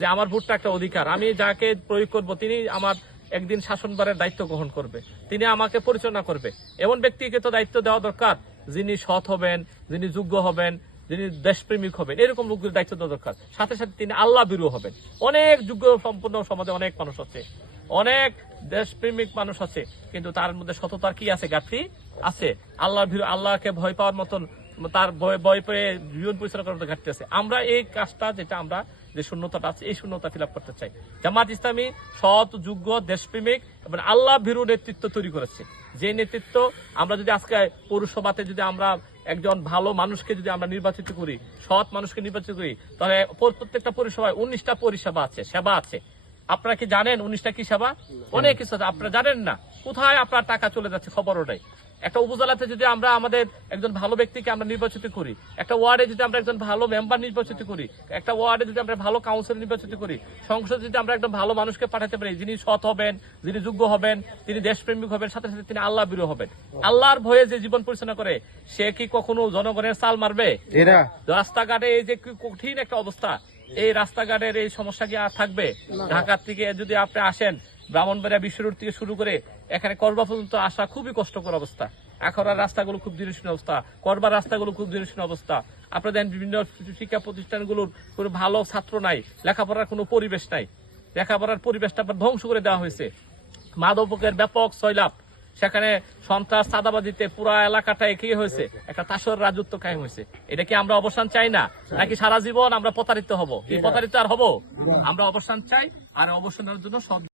যে আমার ভোটটা একটা অধিকার, আমি যাকে প্রয়োগ করব তিনি আমার একদিন শাসনভারের দায়িত্ব গ্রহণ করবে, তিনি আমাকে পরিচালনা করবে। এমন ব্যক্তিকে তো দায়িত্ব দেওয়া দরকার যিনি সৎ হবেন, যিনি যোগ্য হবেন, যিনি দেশপ্রেমিক হবেন, এরকম লোকদের দায়িত্ব দেওয়া দরকার। সাথে সাথে তিনি আল্লাহ ভীরু হবেন। অনেক যোগ্য সম্পন্ন সমাজে অনেক মানুষ আছে, অনেক দেশপ্রেমিক মানুষ আছে, কিন্তু তার মধ্যে সততার কি আছে? ঘাটতি আছে। আল্লাহর ভীরু, আল্লাহকে ভয় পাওয়ার মতন, তার ভয় পেয়ে জীবন পরিচালনা করার মতো ঘাটতি আছে। আমরা এই কাজটা, যেটা আমরা যে শূন্যতাটা আছে, এই শূন্যতা ফিল আপ করতে চাই। জামাত ইসলামী সৎ, যোগ্য, দেশপ্রেমিক এবং আল্লাহ ভীরু নেতৃত্ব তৈরি করেছে। যে নেতৃত্ব আমরা যদি আজকে পৌরসভাতে যদি আমরা একজন ভালো মানুষকে যদি আমরা নির্বাচিত করি, সৎ মানুষকে নির্বাচিত করি, তাহলে প্রত্যেকটা পৌরসভায় 19টা পরিষেবা আছে, সেবা আছে। আপনারা কি জানেন 19টা কি সেবা? অনেক কিছু আছে, আপনারা জানেন না। কোথায় আপনার টাকা চলে যাচ্ছে খবরও নাই। একটা উপজেলাতে যদি আমরা আমাদের একজন ভালো ব্যক্তিকে আমরা নির্বাচিত করি, একটা ওয়ার্ডে যদি আমরা একজন ভালো মেম্বার নির্বাচিত করি, একটা ওয়ার্ডে যদি আমরা ভালো কাউন্সিলর নির্বাচিত করি, সংসদে যদি আমরা একদম ভালো মানুষকে পাঠাতে পারি, যিনি সৎ হবেন, যিনি যোগ্য হবেন, তিনি দেশপ্রেমিক হবেন, সাথে সাথে তিনি আল্লাহ ভীরু হবেন, আল্লাহর ভয়ে যে জীবন পরিচালনা করে, সে কি কখনো জনগণের চাল মারবে? রাস্তাঘাটে এই যে কঠিন একটা অবস্থা, এই রাস্তাঘাটের এই সমস্যা কি আর থাকবে? ঢাকার থেকে যদি আপনি আসেন, ব্রাহ্মণবাড়িয়া বিশ্ব রোড থেকে শুরু করে এখানে করবা পর্যন্ত আসা খুবই কষ্টকর অবস্থা। এখনকার রাস্তাগুলো খুব জীর্ণ অবস্থা, করবার রাস্তাগুলো খুব জীর্ণ অবস্থা। আপনারা দেখেন বিভিন্ন শিক্ষা প্রতিষ্ঠানগুলোর কোনো ভালো ছাত্র নাই, লেখাপড়ার কোনো পরিবেশ নাই, লেখাপড়ার পরিবেশটা ধ্বংস করে দেওয়া হয়েছে। মাদকের ব্যাপক সয়লাভ, সেখানে সন্ত্রাস, চাঁদাবাজিতে পুরো এলাকাটায় কি হয়েছে? একটা তাসর রাজত্ব কায়েম হয়েছে। এটা কি আমরা অবসান চাই না? নাকি সারা জীবন আমরা প্রতারিত হব? কি প্রতারিত আর হব? আমরা অবসান চাই, আর অবসানের জন্য